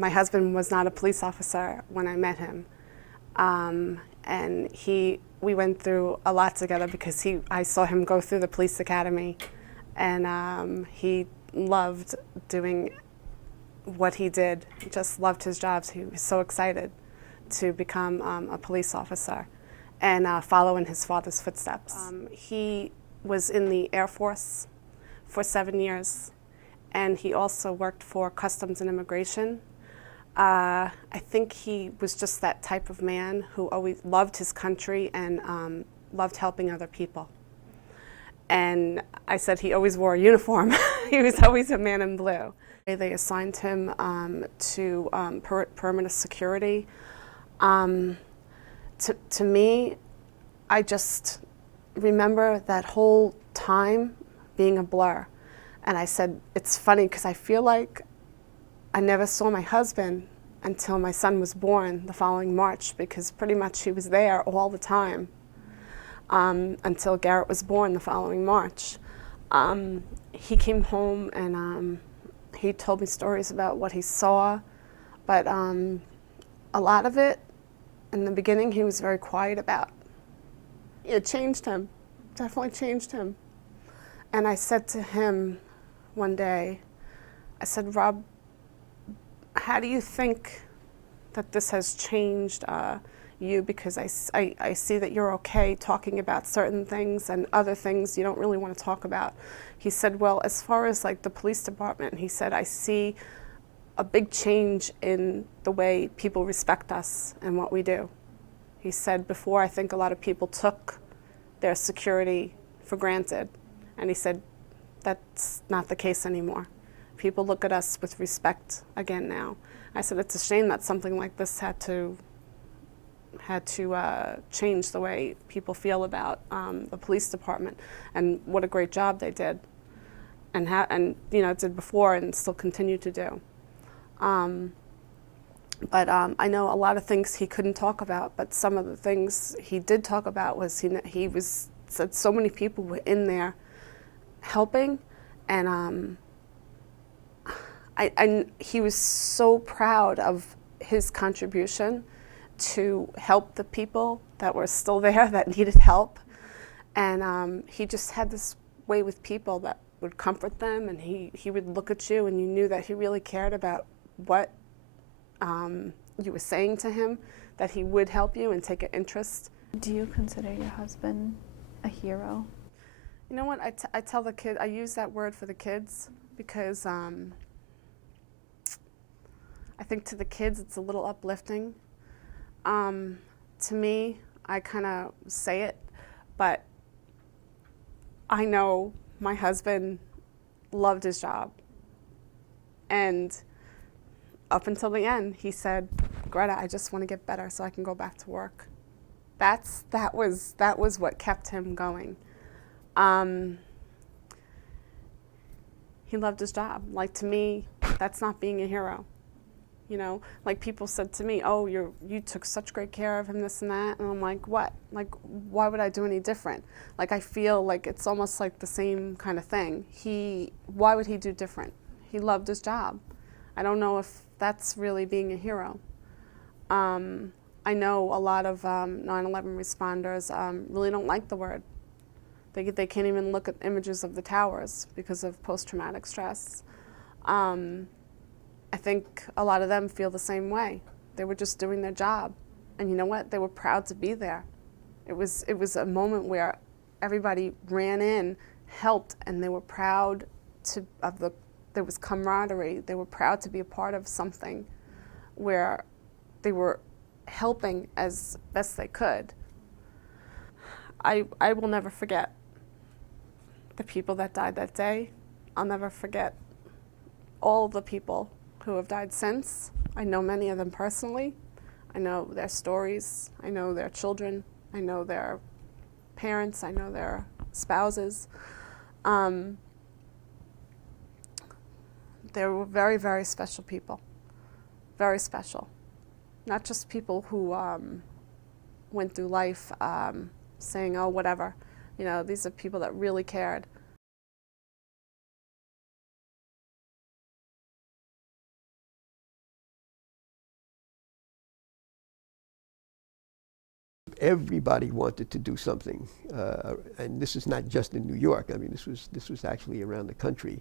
My husband was not a police officer when I met him. And we went through a lot together because I saw him go through the police academy, and he loved doing what he did. He just loved his jobs. He was so excited to become a police officer and follow in his father's footsteps. He was in the Air Force for 7 years, and he also worked for Customs and Immigration. I think he was just that type of man who always loved his country and loved helping other people. And I said he always wore a uniform. He was always a man in blue. They assigned him to perimeter security. To me, I just remember that whole time being a blur. And I said, it's funny because I feel like I never saw my husband until my son was born the following March, because pretty much he was there all the time until Garrett was born the following March. He came home and he told me stories about what he saw, but a lot of it, in the beginning, he was very quiet about. It changed him, definitely changed him. And I said to him one day, I said, Rob, how do you think that this has changed you? Because I see that you're okay talking about certain things and other things you don't really want to talk about. He said, well, as far as like the police department, he said, I see a big change in the way people respect us and what we do. He said, before I think a lot of people took their security for granted. And he said, that's not the case anymore. People look at us with respect again now. I said, it's a shame that something like this had to change the way people feel about the police department, and what a great job they did, and you know, did before and still continue to do. But I know a lot of things he couldn't talk about, but some of the things he did talk about was said so many people were in there helping, and he was so proud of his contribution to help the people that were still there that needed help. And he just had this way with people that would comfort them, and he would look at you and you knew that he really cared about what you were saying to him, that he would help you and take an interest. Do you consider your husband a hero? You know what, I tell the kid, I use that word for the kids because I think to the kids it's a little uplifting. To me, I kind of say it, but I know my husband loved his job. And up until the end, he said, Greta, I just want to get better so I can go back to work. That was what kept him going. He loved his job. Like, to me, that's not being a hero. You know, like people said to me, oh, you took such great care of him, this and that. And I'm like, what? Like, why would I do any different? Like, I feel like it's almost like the same kind of thing. Why would he do different? He loved his job. I don't know if that's really being a hero. I know a lot of 9/11 responders really don't like the word. They can't even look at images of the towers because of post-traumatic stress. I think a lot of them feel the same way. They were just doing their job. And you know what? They were proud to be there. It was a moment where everybody ran in, helped, and they were proud there was camaraderie. They were proud to be a part of something where they were helping as best they could. I will never forget the people that died that day. I'll never forget all of the people who have died since. I know many of them personally. I know their stories. I know their children. I know their parents. I know their spouses. They were very, very special people. Very special. Not just people who went through life saying, oh, whatever. You know, these are people that really cared. everybody wanted to do something, and this is not just in New York. I mean, this was actually around the country.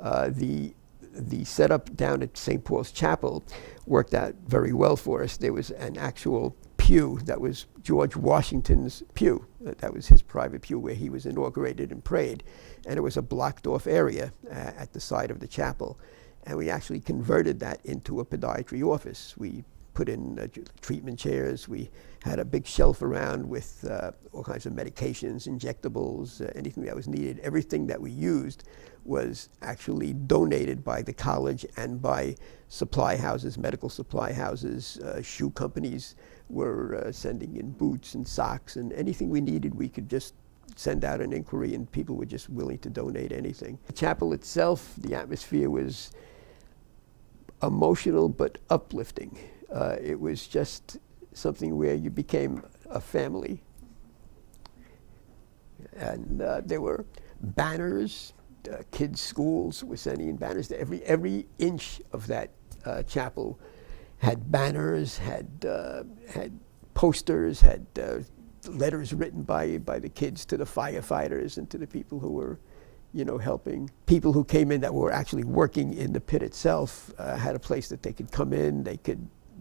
The setup down at St. Paul's Chapel worked out very well for us. There was an actual pew that was George Washington's pew. That was his private pew where he was inaugurated and prayed. And it was a blocked off area at the side of the chapel. And we actually converted that into a podiatry office. We put in treatment chairs. We had a big shelf around with all kinds of medications, injectables, anything that was needed. Everything that we used was actually donated by the college and by supply houses, medical supply houses. Shoe companies were sending in boots and socks, and anything we needed, we could just send out an inquiry, and people were just willing to donate anything. The chapel itself, the atmosphere was emotional but uplifting. It was just something where you became a family. And there were banners. Kids' schools were sending in banners. Every inch of that chapel had banners, had posters, had letters written by the kids to the firefighters and to the people who were, helping. People who came in that were actually working in the pit itself had a place that they could come in.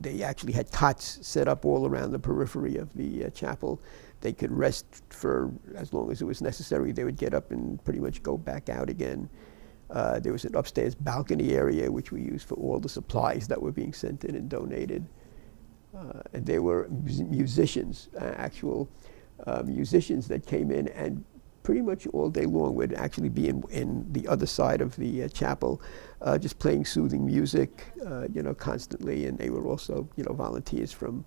They actually had cots set up all around the periphery of the chapel. They could rest for as long as it was necessary. They would get up and pretty much go back out again. There was an upstairs balcony area which we used for all the supplies that were being sent in and donated. And there were musicians, actual musicians that came in and pretty much all day long would actually be in the other side of the chapel, just playing soothing music, constantly. And they were also, volunteers from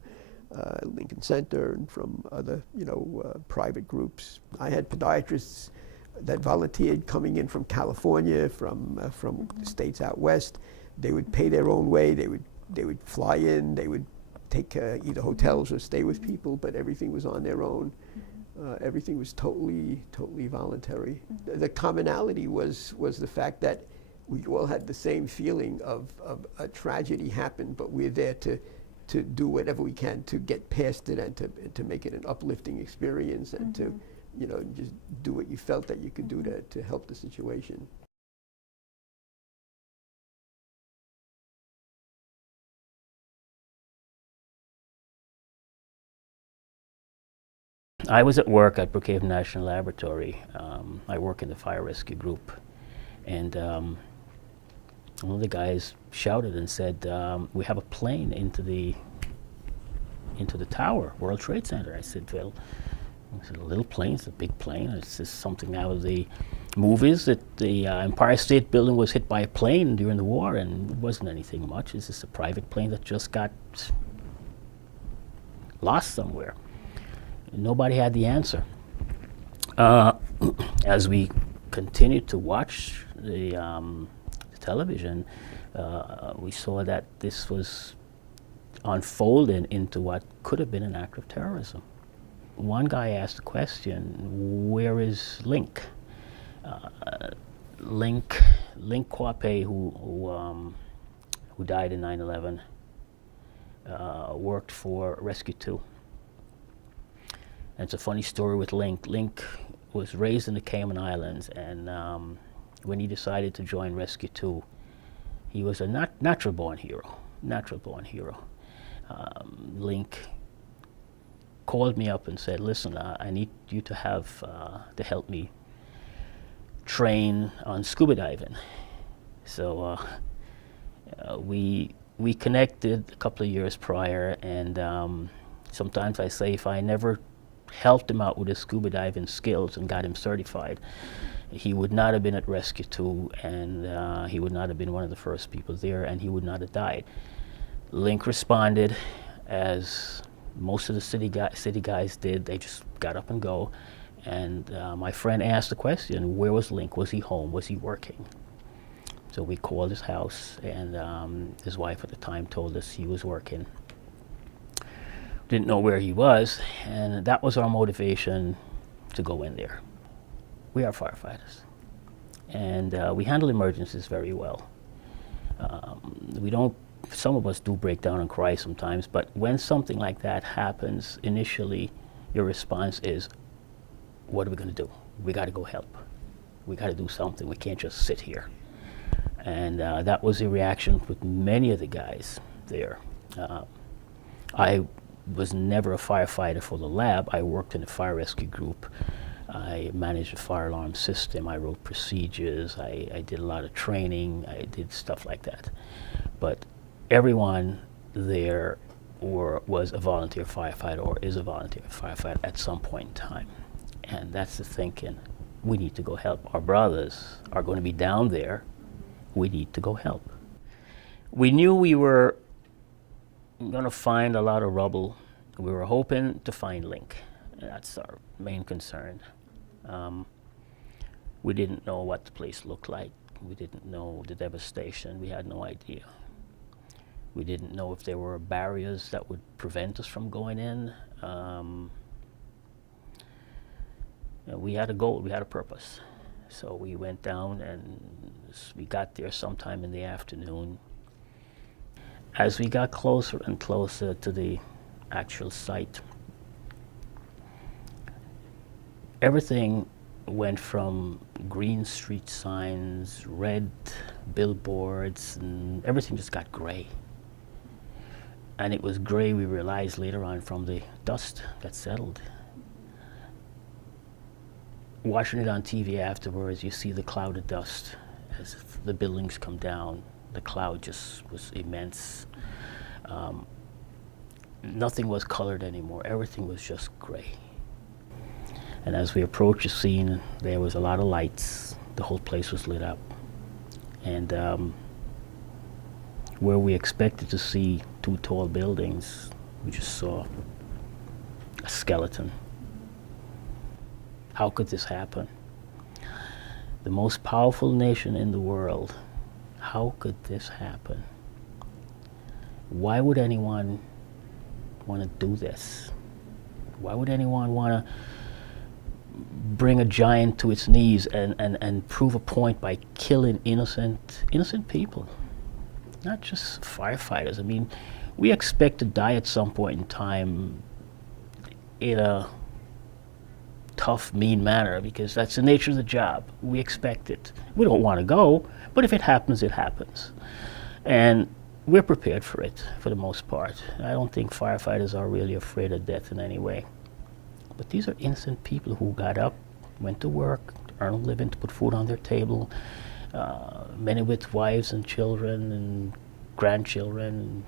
Lincoln Center and from other, private groups. I had podiatrists that volunteered coming in from California, from states out west. They would pay their own way. They would fly in. They would take either hotels or stay with people, but everything was on their own. Everything was totally voluntary. The commonality was the fact that we all had the same feeling of a tragedy happened, but we're there to do whatever we can to get past it and to make it an uplifting experience and to, just do what you felt that you could do to help the situation. I was at work at Brookhaven National Laboratory. I work in the fire rescue group, and one of the guys shouted and said, "We have a plane into the tower, World Trade Center." I said, "Well, it's a little plane. It's a big plane. It's just something out of the movies that the Empire State Building was hit by a plane during the war, and it wasn't anything much. It's just a private plane that just got lost somewhere." Nobody had the answer. As we continued to watch the television, we saw that this was unfolding into what could have been an act of terrorism. One guy asked the question, "Where is Link?" Link Quape, who died in 9/11, worked for Rescue 2. And it's a funny story with Link. Link was raised in the Cayman Islands, and when he decided to join Rescue 2, he was a natural-born hero. Link called me up and said, "Listen, I need you to help me train on scuba diving." So we connected a couple of years prior, and sometimes I say if I never helped him out with his scuba diving skills and got him certified, he would not have been at Rescue 2, and he would not have been one of the first people there, and he would not have died. Link responded as most of the city guys did. They just got up and go. And my friend asked the question, where was Link? Was he home? Was he working? So we called his house, and his wife at the time told us he was working. Didn't know where he was, and that was our motivation to go in there. We are firefighters, and we handle emergencies very well. Some of us do break down and cry sometimes, but when something like that happens, initially your response is, what are we going to do? We got to go help. We got to do something. We can't just sit here. And that was the reaction with many of the guys there. I was never a firefighter for the lab. I worked in a fire rescue group. I managed a fire alarm system. I wrote procedures. I did a lot of training. I did stuff like that. But everyone there was a volunteer firefighter or is a volunteer firefighter at some point in time. And that's the thinking. We need to go help. Our brothers are going to be down there. We need to go help. We knew we were going to find a lot of rubble. We were hoping to find Link. That's our main concern. We didn't know what the place looked like. We didn't know the devastation. We had no idea. We didn't know if there were barriers that would prevent us from going in. We had a goal, we had a purpose. So we went down and we got there sometime in the afternoon. As we got closer and closer to the actual site, everything went from green street signs, red billboards, and everything just got gray. And it was gray, we realized later on, from the dust that settled. Watching it on TV afterwards, you see the cloud of dust as the buildings come down. The cloud just was immense. Nothing was colored anymore. Everything was just gray. And as we approached the scene, there was a lot of lights. The whole place was lit up. And where we expected to see 2 tall buildings, we just saw a skeleton. How could this happen? The most powerful nation in the world, how could this happen? Why would anyone want to do this? Why would anyone want to bring a giant to its knees and prove a point by killing innocent people? Not just firefighters. I mean, we expect to die at some point in time in a tough, mean manner, because that's the nature of the job. We expect it. We don't want to go, but if it happens, it happens. And we're prepared for it, for the most part. I don't think firefighters are really afraid of death in any way. But these are innocent people who got up, went to work, earned a living to put food on their table, many with wives and children and grandchildren.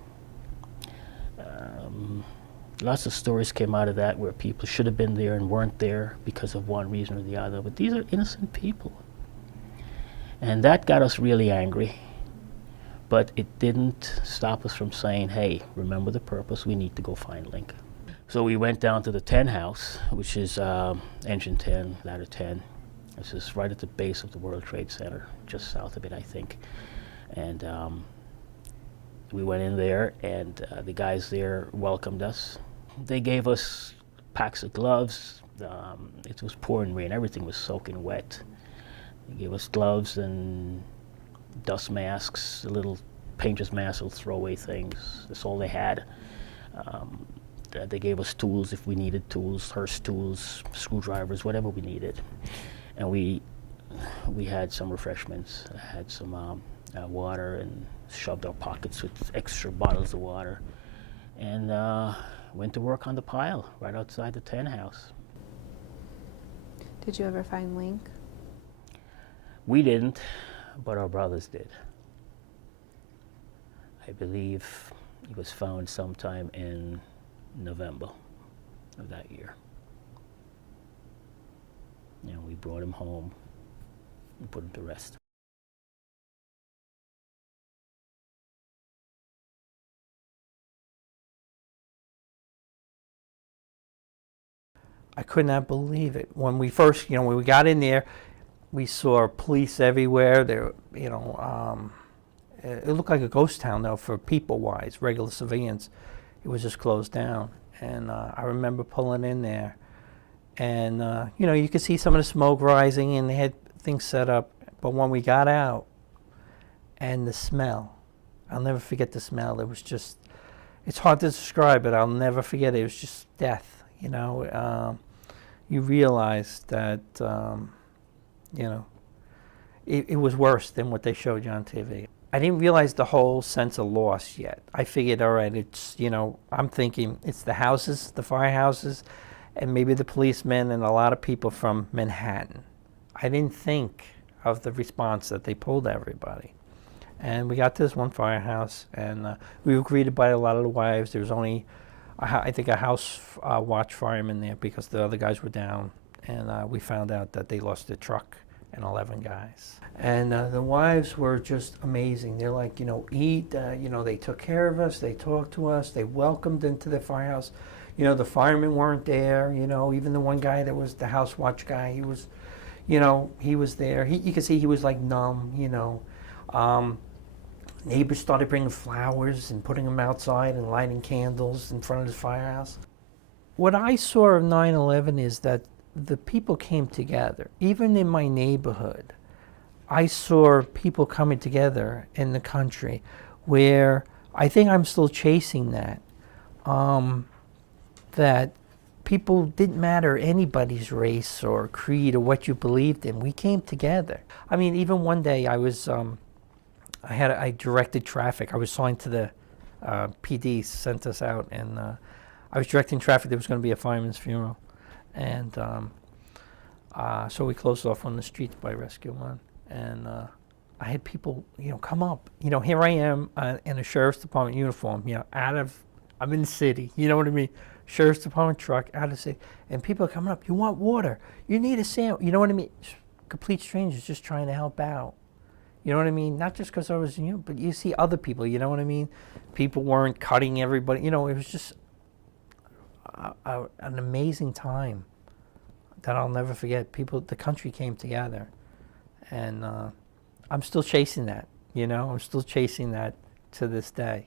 Lots of stories came out of that where people should have been there and weren't there because of one reason or the other. But these are innocent people. And that got us really angry. But it didn't stop us from saying, hey, remember the purpose, we need to go find Link. So we went down to the 10 house, which is Engine 10, Ladder 10. This is right at the base of the World Trade Center, just south of it, I think. And we went in there, and the guys there welcomed us. They gave us packs of gloves. It was pouring rain, everything was soaking wet. They gave us gloves and dust masks, the little painter's mask, little throwaway things. That's all they had. They gave us tools if we needed tools, Hearst tools, screwdrivers, whatever we needed. And we had some refreshments. I had some water and shoved our pockets with extra bottles of water. And went to work on the pile right outside the 10 house. Did you ever find Link? We didn't, but our brothers did. I believe he was found sometime in November of that year. And we brought him home and put him to rest. I could not believe it. When we first, when we got in there, we saw police everywhere. There, it looked like a ghost town though for people-wise, regular civilians. It was just closed down. And I remember pulling in there, and you could see some of the smoke rising, and they had things set up. But when we got out, and the smell, I'll never forget the smell. It was just, it's hard to describe it. I'll never forget it. It was just death. You know, you realize that it was worse than what they showed you on TV. I didn't realize the whole sense of loss yet. I figured, all right, it's, I'm thinking it's the houses, the firehouses, and maybe the policemen and a lot of people from Manhattan. I didn't think of the response that they pulled everybody. And we got to this one firehouse, and we were greeted by a lot of the wives. There was only, I think, a house watch fireman there because the other guys were down. And we found out that they lost their truck and 11 guys. And the wives were just amazing. They're like, eat, they took care of us, they talked to us, they welcomed into the firehouse. The firemen weren't there, even the one guy that was the house watch guy, he was, he was there. You could see he was like numb, Neighbors started bringing flowers and putting them outside and lighting candles in front of the firehouse. What I saw of 9/11 is that the people came together. Even in my neighborhood, I saw people coming together in the country where I think I'm still chasing that. That people didn't matter anybody's race or creed or what you believed in. We came together. I mean, even one day I was, I directed traffic. I was signed to the PD, sent us out, and I was directing traffic. There was going to be a fireman's funeral. And so we closed off on the streets by Rescue One. And I had people, come up. Here I am in a sheriff's department uniform, I'm in the city, you know what I mean? Sheriff's department truck, out of the city. And people are coming up, you want water? You need a sandwich, you know what I mean? Complete strangers just trying to help out. You know what I mean? Not just because I was, but you see other people, you know what I mean? People weren't cutting everybody, it was just an amazing time that I'll never forget. The country came together, and I'm still chasing that, I'm still chasing that to this day.